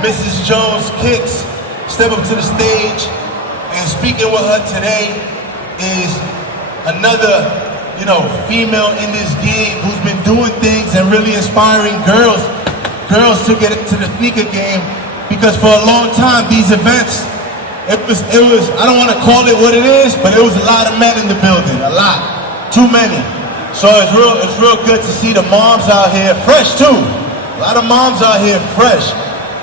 Mrs. Jones Kicks step up to the stage, and speaking with her today is another, female in this game who's been doing things and really inspiring girls to get into the sneaker game, because for a long time these events, it was I don't want to call it what it is, but it was a lot of men in the building, a lot, too many. So it's real good to see the moms out here, fresh too. A lot of moms out here, fresh.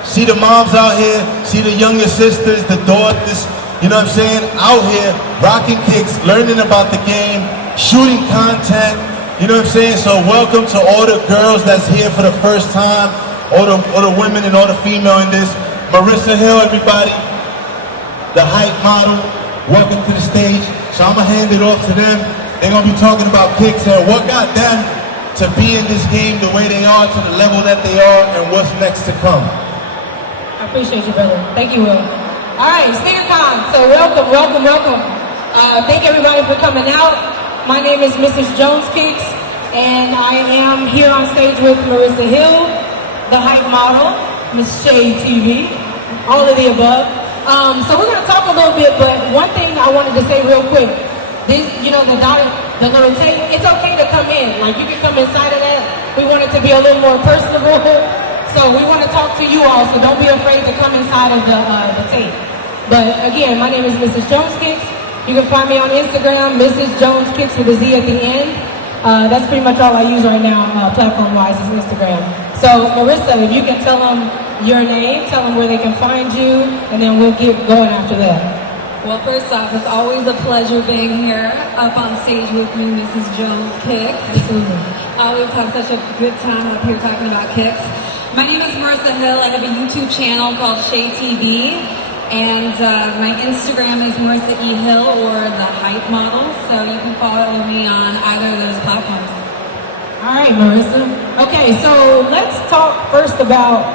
See the moms out here, see the younger sisters, the daughters, out here, rocking kicks, learning about the game, shooting content, So welcome to all the girls that's here for the first time, all the women and all the female in this. Marissa Hill, everybody, the hype model, welcome to the stage. So I'm gonna hand it off to them. They're gonna be talking about kicks and what got them to be in this game the way they are, to the level that they are, and what's next to come. I appreciate you, brother. Thank you, Will. All right, Sneakercon. So welcome. Thank everybody for coming out. My name is Mrs. Jones Kicks, and I am here on stage with Marissa Hill, the hype model, Miss ShadeTV, all of the above. So we're gonna talk a little bit, but one thing I wanted to say real quick. This, the little tape, it's okay to come in. Like, you can come inside of that. We want it to be a little more personable. So we want to talk to you all, so don't be afraid to come inside of the tape. But again, my name is Mrs. Jones Kicks. You can find me on Instagram, Mrs. Jones Kicks with a Z at the end. That's pretty much all I use right now, platform-wise, is Instagram. So Marissa, if you can tell them your name, tell them where they can find you, and then we'll get going after that. Well, first off, it's always a pleasure being here up on stage with you, Mrs. Jones Kicks. I always have such a good time up here talking about kicks. My name is Marissa Hill. I have a YouTube channel called ShadeTV, and my Instagram is Marissa E. Hill, or the Hype Model, so you can follow me on either of those platforms. All right, Marissa. Okay, so let's talk first about,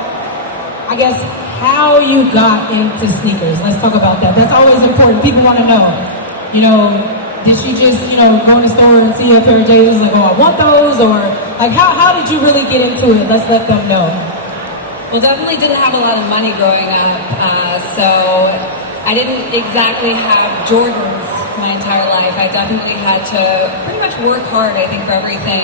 I guess, how you got into sneakers. Let's talk about that. That's always important. People want to know, did she just, go in the store and see a pair of J's, like, oh, I want those? Or, like, how did you really get into it? Let's let them know. Well, definitely didn't have a lot of money growing up, so I didn't exactly have Jordans my entire life. I definitely had to pretty much work hard, I think, for everything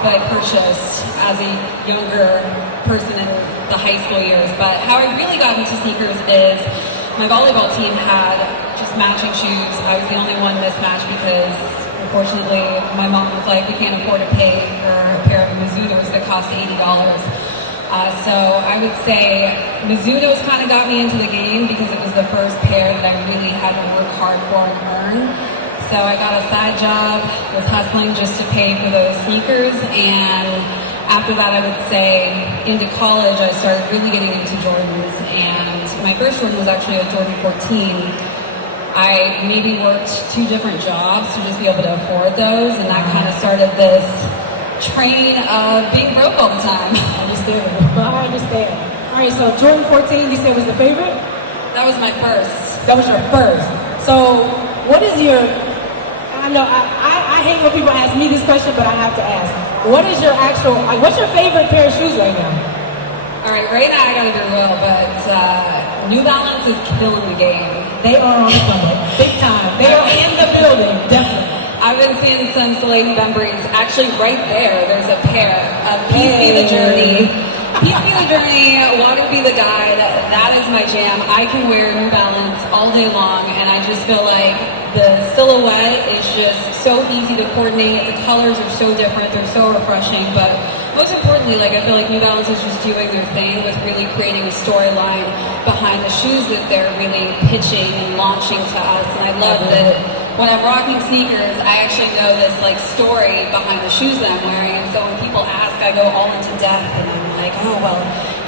that I purchased as a younger person in the high school years. But how I really got into sneakers is my volleyball team had just matching shoes. I was the only one mismatched because, unfortunately, my mom was like, we can't afford to pay for a pair of Mizunos that cost $80. So I would say Mizunos kind of got me into the game because it was the first pair that I really had to work hard for and earn. So I got a side job, was hustling just to pay for those sneakers, and after that, I would say, into college, I started really getting into Jordans, and my first Jordan was actually a Jordan 14. I maybe worked 2 different jobs to just be able to afford those, and that kind of started this train of being broke all the time. I understand. All right, so Jordan 14, you said was the favorite? That was my first. That was your first. So what is your, I know, I hate when people ask me this question, but I have to ask. What is your actual, what's your favorite pair of shoes right now? All right now I gotta be real, but New Balance is killing the game. They are on the phone, big time. They are in the building, definitely. I've been seeing some Soleil Bembries. Actually, right there's a pair of Peace Be the Journey. Peace Be the Journey, Water Be the Guide. That is my jam. I can wear New Balance all day long, and I just feel like the silhouette is just so easy to coordinate. The colors are so different. They're so refreshing. But most importantly, I feel like New Balance is just doing their thing with really creating a storyline behind the shoes that they're really pitching and launching to us. And I love that when I'm rocking sneakers, I actually know this story behind the shoes that I'm wearing. And so when people ask, I go all into depth, and I'm like, oh, well,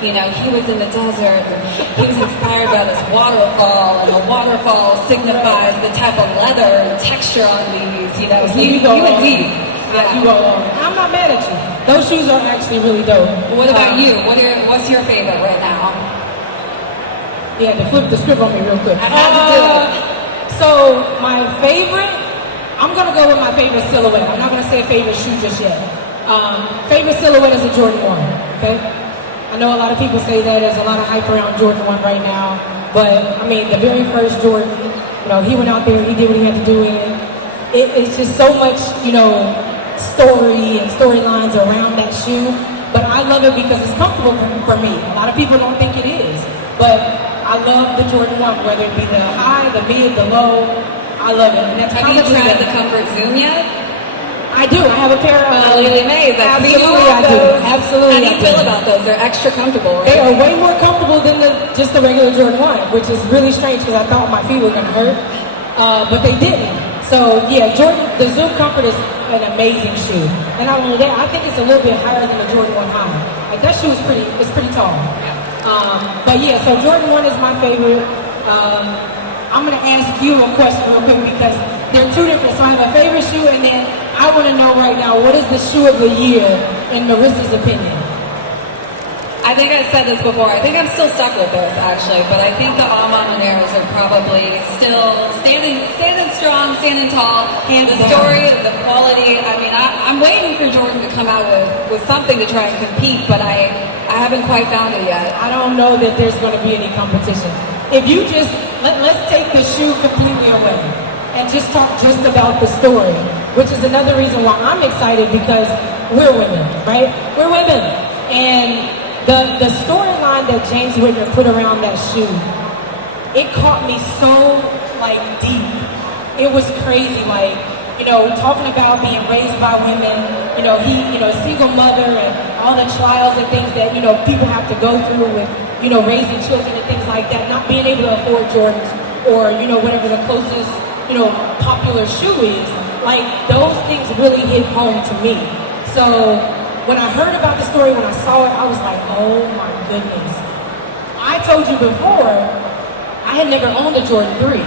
he was in the desert, and he was inspired by this waterfall, and the waterfall signifies the type of leather and texture on these, So you went deep. You go along. I'm not mad at you. Those shoes are actually really dope. What about you? What's your favorite right now? Yeah, to flip the script on me real quick. I have to do it. So my favorite, I'm gonna go with my favorite silhouette. I'm not gonna say favorite shoe just yet. Favorite silhouette is a Jordan 1, okay? I know a lot of people say that there's a lot of hype around Jordan 1 right now, but I mean, the very first Jordan, you know, he went out there, he did what he had to do, and it's just so much, you know, story and storylines around that shoe. But I love it because it's comfortable for me. A lot of people don't think it is, but I love the Jordan 1, whether it be the high, the mid, the low. I love it. And that's Have you tried the Comfort Zoom yet? I do. I have a pair of. I'm really amazed. Absolutely, I do. Absolutely. How do you feel about those? They're extra comfortable, right? They are way more comfortable than just the regular Jordan 1, which is really strange because I thought my feet were going to hurt, but they didn't. So yeah, the Zoom Comfort is an amazing shoe. And not only that, I think it's a little bit higher than the Jordan 1 high. Like that shoe is pretty tall. But yeah, so Jordan 1 is my favorite. I'm gonna ask you a question real quick because they're two different. So I have a favorite shoe, and then I want to know right now, what is the shoe of the year in Marissa's opinion? I think I said this before. I think I'm still stuck with this actually, but I think the All Moneros are probably still standing strong, standing tall. Hands the down. Story, the quality. I mean, I'm waiting for Jordan to come out with something to try and compete, but I haven't quite found it yet. I don't know that there's going to be any competition. If you just let's take the shoe completely away and just talk just about the story, which is another reason why I'm excited because we're women, right? We're women, and the storyline that James Whitner put around that shoe, it caught me so like deep. It was crazy, like, you know, talking about being raised by women, you know, a single mother and all the trials and things that, you know, people have to go through with, you know, raising children and things like that, not being able to afford Jordans or, you know, whatever the closest, you know, popular shoe is. Like, those things really hit home to me. So when I heard about the story, when I saw it, I was like, oh my goodness. I told you before, I had never owned a Jordan 3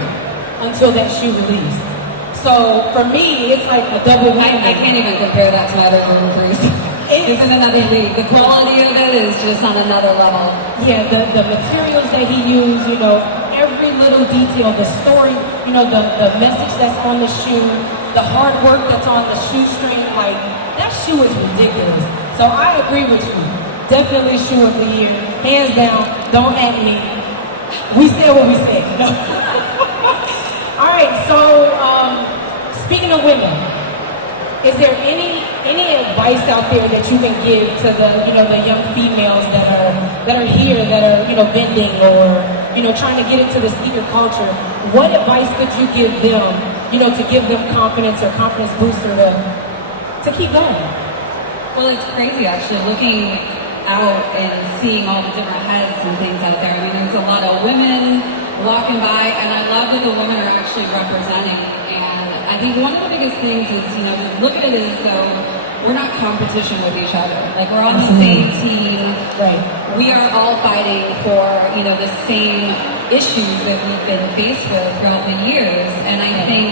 until that shoe released. So for me, it's like a double whammy. I can't even compare that to my other Jordan 3s. It's in another league. The quality of it is just on another level. Yeah, the materials that he used, you know, every little detail, the story, you know, the message that's on the shoe, the hard work that's on the shoestring, like, that shoe is ridiculous. So I agree with you. Definitely shoe of the year. Hands down, don't at me. We said what we said, you know? All right, so speaking of women, is there any advice out there that you can give to the, you know, the young females that are here, that are, you know, vending or, you know, trying to get into the sneaker culture? What advice could you give them, you know, to give them confidence or confidence booster to keep going? Well, it's crazy actually looking out and seeing all the different heads and things out there. I mean, there's a lot of women walking by, and I love that the women are actually representing. And I think one of the biggest things is, you know, look at it as though we're not competition with each other. Like, we're on the same team. Right. We are all fighting for, you know, the same issues that we've been faced with throughout the years. And I think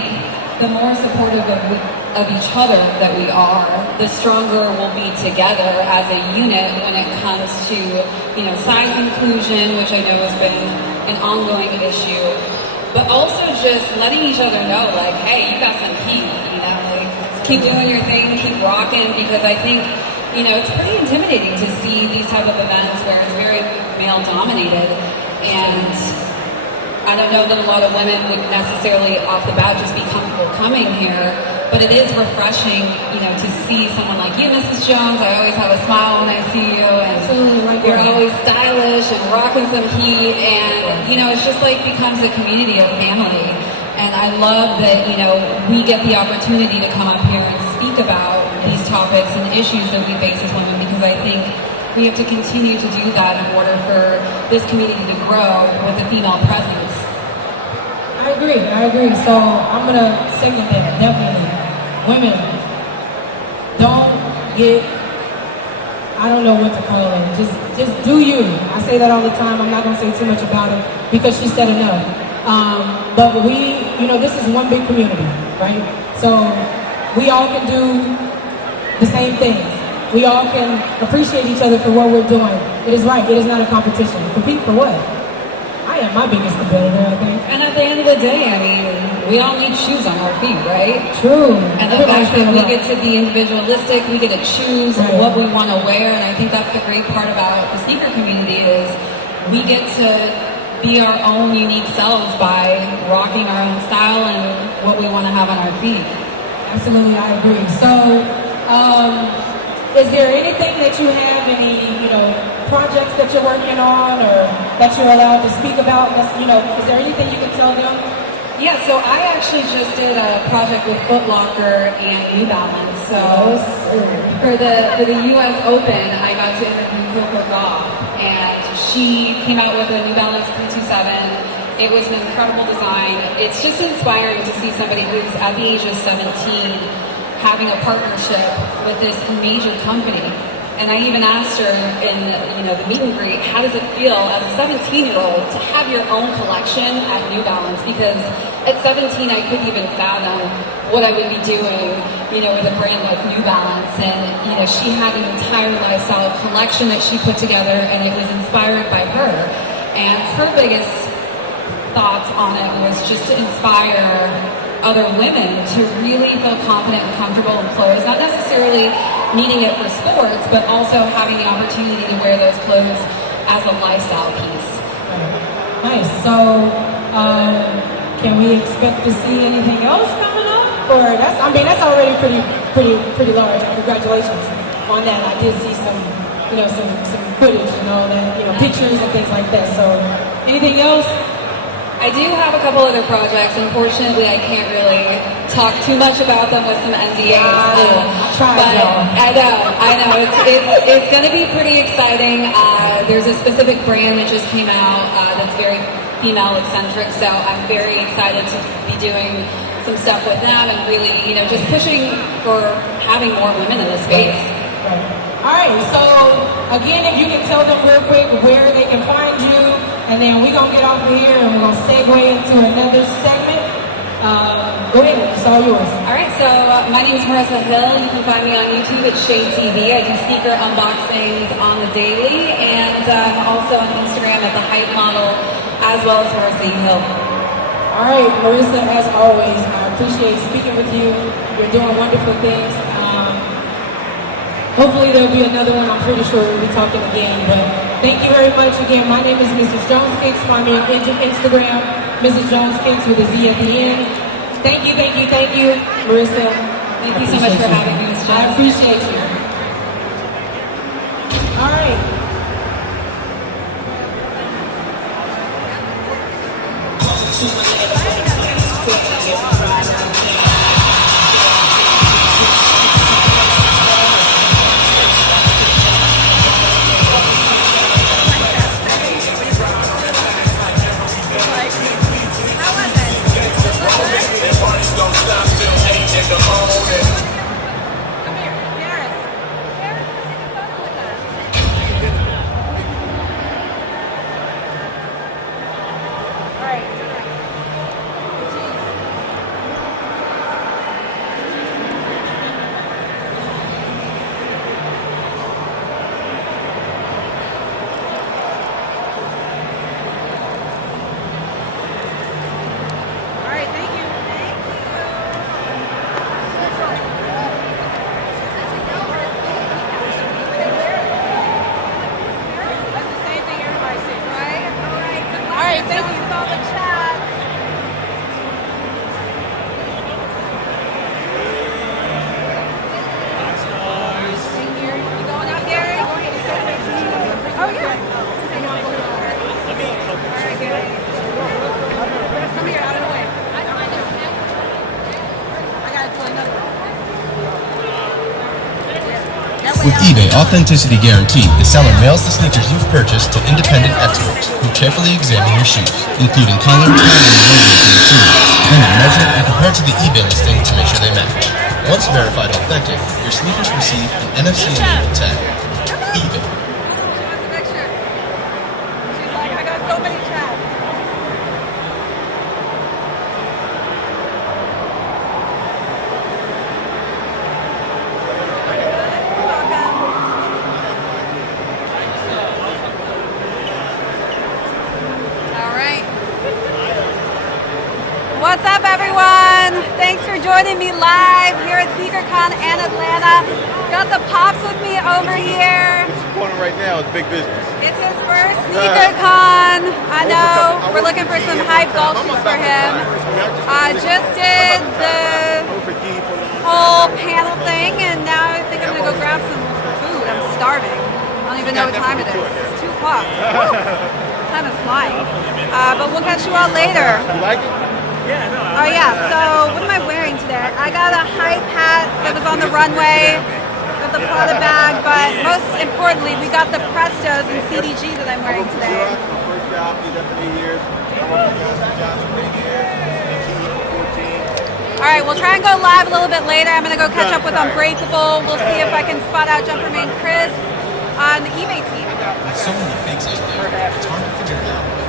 the more supportive of each other that we are, the stronger we'll be together as a unit when it comes to, you know, size inclusion, which I know has been an ongoing issue, but also just letting each other know, like, hey, you got some heat, you know, like, keep doing your thing, keep rocking, because I think, you know, it's pretty intimidating to see these type of events where it's very male dominated, and I don't know that a lot of women would necessarily off the bat just be comfortable coming here, but it is refreshing, you know, to see someone like you, Mrs. Jones. I always have a smile when I see you, and Absolutely, right you're there. always stylish and rocking some heat, and, you know, it's just like becomes a community of family. And I love that, you know, we get the opportunity to come up here and speak about these topics and issues that we face as women, because I think we have to continue to do that in order for this community to grow with a female presence. I agree. So I'm gonna second that, definitely. Women, don't get, I don't know what to call it. Just do you. I say that all the time. I'm not gonna say too much about it because she said enough. But we, you know, this is one big community, right? So we all can do the same things. We all can appreciate each other for what we're doing. It is right. It is not a competition. Compete for what? I am my biggest competitor, I think. And at the end of the day, I mean, we all need shoes on our feet, right? True. And the fact that we get to be individualistic, we get to choose what we want to wear, and I think that's the great part about the sneaker community is we get to be our own unique selves by rocking our own style and what we want to have on our feet. Absolutely, I agree. So, is there anything that you have, any, projects that you're working on or that you're allowed to speak about? Is there anything you can tell them? Yeah, so I actually just did a project with Foot Locker and New Balance. So for the US Open, I got to interview Coco Gauff, and she came out with a New Balance 327. It was an incredible design. It's just inspiring to see somebody who's at the age of 17 having a partnership with this major company. And I even asked her in the meet and greet, how does it feel as a 17-year-old to have your own collection at New Balance? Because at 17, I couldn't even fathom what I would be doing, with a brand like New Balance. And, she had an entire lifestyle collection that she put together, and it was inspired by her. And her biggest thoughts on it was just to inspire other women to really feel confident and comfortable in clothes, not necessarily needing it for sports, but also having the opportunity to wear those clothes as a lifestyle piece. Nice. So, can we expect to see anything else coming up? Or that's already pretty large. Congratulations on that. I did see some footage and all that, pictures and things like that. So, anything else? I do have a couple other projects. Unfortunately, I can't really talk too much about them with some NDAs. I know. It's going to be pretty exciting. There's a specific brand that just came out that's very female eccentric, so I'm very excited to be doing some stuff with them and really, just pushing for having more women in the space. Right. All right, so again, if you can tell them real quick where they can find you, and then we're going to get off of here and we're going to segue into another segment. Go ahead, it's all yours. All right, so my name is Marissa Hill. You can find me on YouTube at ShadeTV. I do sneaker unboxings on the daily, and also on Instagram at The Hype Model, as well as Marissa Hill. All right, Marissa, as always, I appreciate speaking with you. You're doing wonderful things. Hopefully there'll be another one. I'm pretty sure we'll be talking again. But thank you very much again. My name is Mrs. Jones Kicks. Find me on Instagram, Mrs. Jones Kicks with a Z at the end. Thank you, Marissa. Thank you so much for having me, Ms. Jones. I appreciate you. All right. With eBay Authenticity Guarantee, the seller mails the sneakers you've purchased to independent experts who carefully examine your shoes, including color, pattern, logos, and materials. Then they're measured and compared to the eBay listing to make sure they match. Once verified authentic, your sneakers receive an NFC-enabled tag. eBay. She's like, I got so many chats. All right. everyone? Thanks for joining me live here at Sneakercon in Atlanta. Got the Pops with me over here. Supporting right now is big business. It's his first Sneakercon. I know. We're looking for some hype golf shoes for him. I just did the whole panel thing, and now I think I'm gonna go grab some food. I'm starving. I don't even know what time it is. It's 2 o'clock. Time is flying. But we'll catch you all later. You like it? Oh yeah, so what am I wearing today? I got a hype hat that was on the runway with the Prada bag, but most importantly, we got the Prestos and CDG that I'm wearing today. My first job, you definitely here. Alright, we'll try and go live a little bit later. I'm gonna go catch up with Unbreakable. We'll see if I can spot out Jumperman Chris on the eBay team. With so many fakes out there, it's hard to figure it out.